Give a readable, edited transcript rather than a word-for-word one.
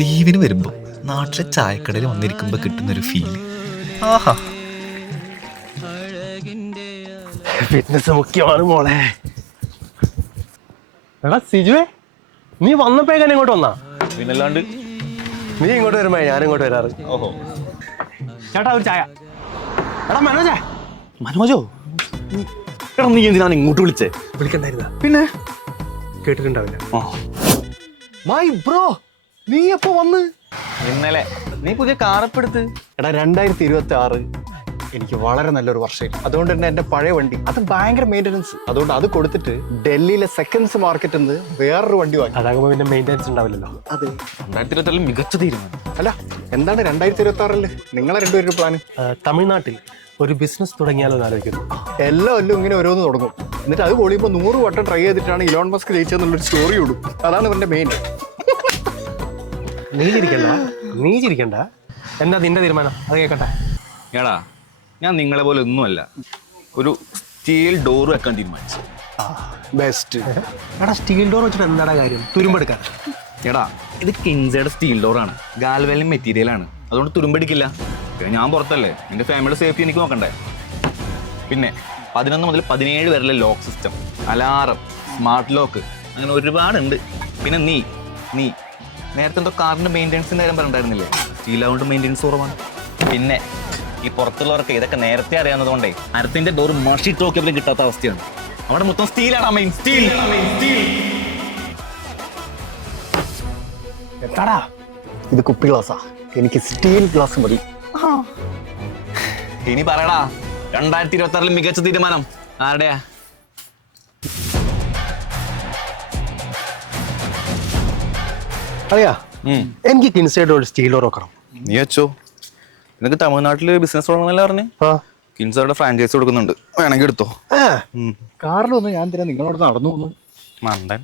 ലീവിന് വരുമ്പോ നാട്ടിലെ ചായക്കടയിൽ വന്നിരിക്കുമ്പോ കിട്ടുന്നൊരു ഫീല്. ആഹാ, ഫിറ്റ്നസ് മുഖ്യമാണ് മോളെ. എടാ സിജുവേ, നീ വന്നപ്പോഴേക്കാണ് ഇങ്ങോട്ട് വന്നാ? പിന്നല്ലാണ്ട്. നീ ഇങ്ങോട്ട് വരുമ്പോ ഞാൻ ഇങ്ങോട്ട് വരാറ്. ഓഹോ, ചേട്ടാ ഒരു ചായ. എടാ മനോജേ. മനോജോ, എടാ നീ എന്തിനാണ് ഇങ്ങോട്ട് വിളിച്ചേ? വിളിക്കണ്ടായിരുന്ന പിന്നെ കേട്ടിട്ടുണ്ടാവില്ല. മൈ ബ്രോ, നീ എപ്പോ വന്ന്? ഇന്നലെ. നീ പുതിയ കാറപ്പ് എടുത്ത്. എടാ 2026 എനിക്ക് വളരെ നല്ലൊരു വർഷം. അതുകൊണ്ട് തന്നെ എന്റെ പഴയ വണ്ടി അത് ഭയങ്കര മെയിൻ്റനൻസ്. അതുകൊണ്ട് അത് കൊടുത്തിട്ട് ഡൽഹിയിലെ സെക്കൻഡ്സ് മാർക്കറ്റിൽ നിന്ന് വേറൊരു വണ്ടി വാങ്ങി. അതാകുമ്പോ പിന്നെ മെയിൻ്റെനൻസ് ഉണ്ടാവില്ലല്ലോ. അതെ. 2026 മികച്ച തീരുമാനം. അല്ല, എന്താണ് 2026 നിങ്ങളെ രണ്ടുപേരുടെ പ്ലാൻ? തമിഴ്നാട്ടിൽ ഒരു ബിസിനസ് തുടങ്ങിയാലോ എന്ന് ആലോചിക്കുന്നു. എല്ലാം ഇങ്ങനെ ഓരോന്ന് തുടങ്ങും. എന്നിട്ട് അത് പൊളിയുമ്പോൾ 100 വട്ടം ട്രൈ ചെയ്തിട്ടാണ് ഇലോൺ മസ്ക് ജയിച്ചതെന്നുള്ളൊരു സ്റ്റോറി ഇടും. അതാണ് ഇവന്റെ മെയിൻ. നീ ചിരിക്കണ്ട. എന്താ നിന്റെ തീരുമാനം? അത് കേൾക്കട്ടെ. എടാ, ഞാൻ നിങ്ങളെ പോലെ ഒന്നുമല്ല. ഒരു സ്റ്റീൽ ഡോർ വെക്കാൻ തീരുമാനിച്ചു. ബെസ്റ്റ്. എടാ സ്റ്റീൽ ഡോർ വെച്ചിട്ട് എന്താടാ കാര്യം? തുരുമ്പെടുക്കാൻ. എടാ, ഇത് കിൻസയുടെ സ്റ്റീൽ ഡോറാണ്. ഗാൽവെല്ലിൻ മെറ്റീരിയലാണ്. അതുകൊണ്ട് തുരുമ്പടിക്കില്ല. പിന്നെ ഞാൻ പുറത്തല്ലേ, എൻ്റെ ഫാമിലിയുടെ സേഫ്റ്റി എനിക്ക് നോക്കണ്ടേ. പിന്നെ 11 മുതൽ 17 വരെയുള്ള lock system, alarm, smart lock, അങ്ങനെ ഒരുപാടുണ്ട്. പിന്നെ നീ നേരത്തെ എന്തോ കാറിൻ്റെ മെയിൻ്റെനൻസിൻ്റെ കാര്യം പറഞ്ഞിട്ടുണ്ടായിരുന്നില്ലേ? സ്റ്റീലാവുകൊണ്ട് മെയിൻ്റെനൻസ് കുറവാണ്. പിന്നെ ഈ പുറത്തുള്ളവർക്ക് ഇതൊക്കെ നേരത്തെ അറിയാവുന്നതുകൊണ്ടേ മരത്തിന്റെ ഡോർ മഷിട്ട് നോക്കിയപ്പോഴും കിട്ടാത്ത അവസ്ഥയാണ്. അവിടെ മൊത്തം സ്റ്റീലാണ്. Main steel. എത്താടാ, ഇത് കുപ്പി ഗ്ലാസ്സാ. എനിക്ക് സ്റ്റീൽ ഗ്ലാസ് മതി. ഇനി പറയടാ, 2026 മികച്ച തീരുമാനം ആരുടെയാ? അറിയാ, എനിക്ക് കിൻസയുടെ ഒരു സ്റ്റീൽ ഡോർ വെക്കണം. നീ വെച്ചോ. നിനക്ക് തമിഴ്നാട്ടിൽ ബിസിനസ് തുടങ്ങണല്ലേ പറഞ്ഞേ? കിൻസയുടെ ഫ്രാഞ്ചൈസ് കൊടുക്കുന്നുണ്ട്, വേണമെങ്കിൽ എടുത്തോ. കാറിലൊന്നും ഞാൻ തരാം, നിങ്ങളോട് നടന്നു പോകുന്നു. മണ്ടൻ.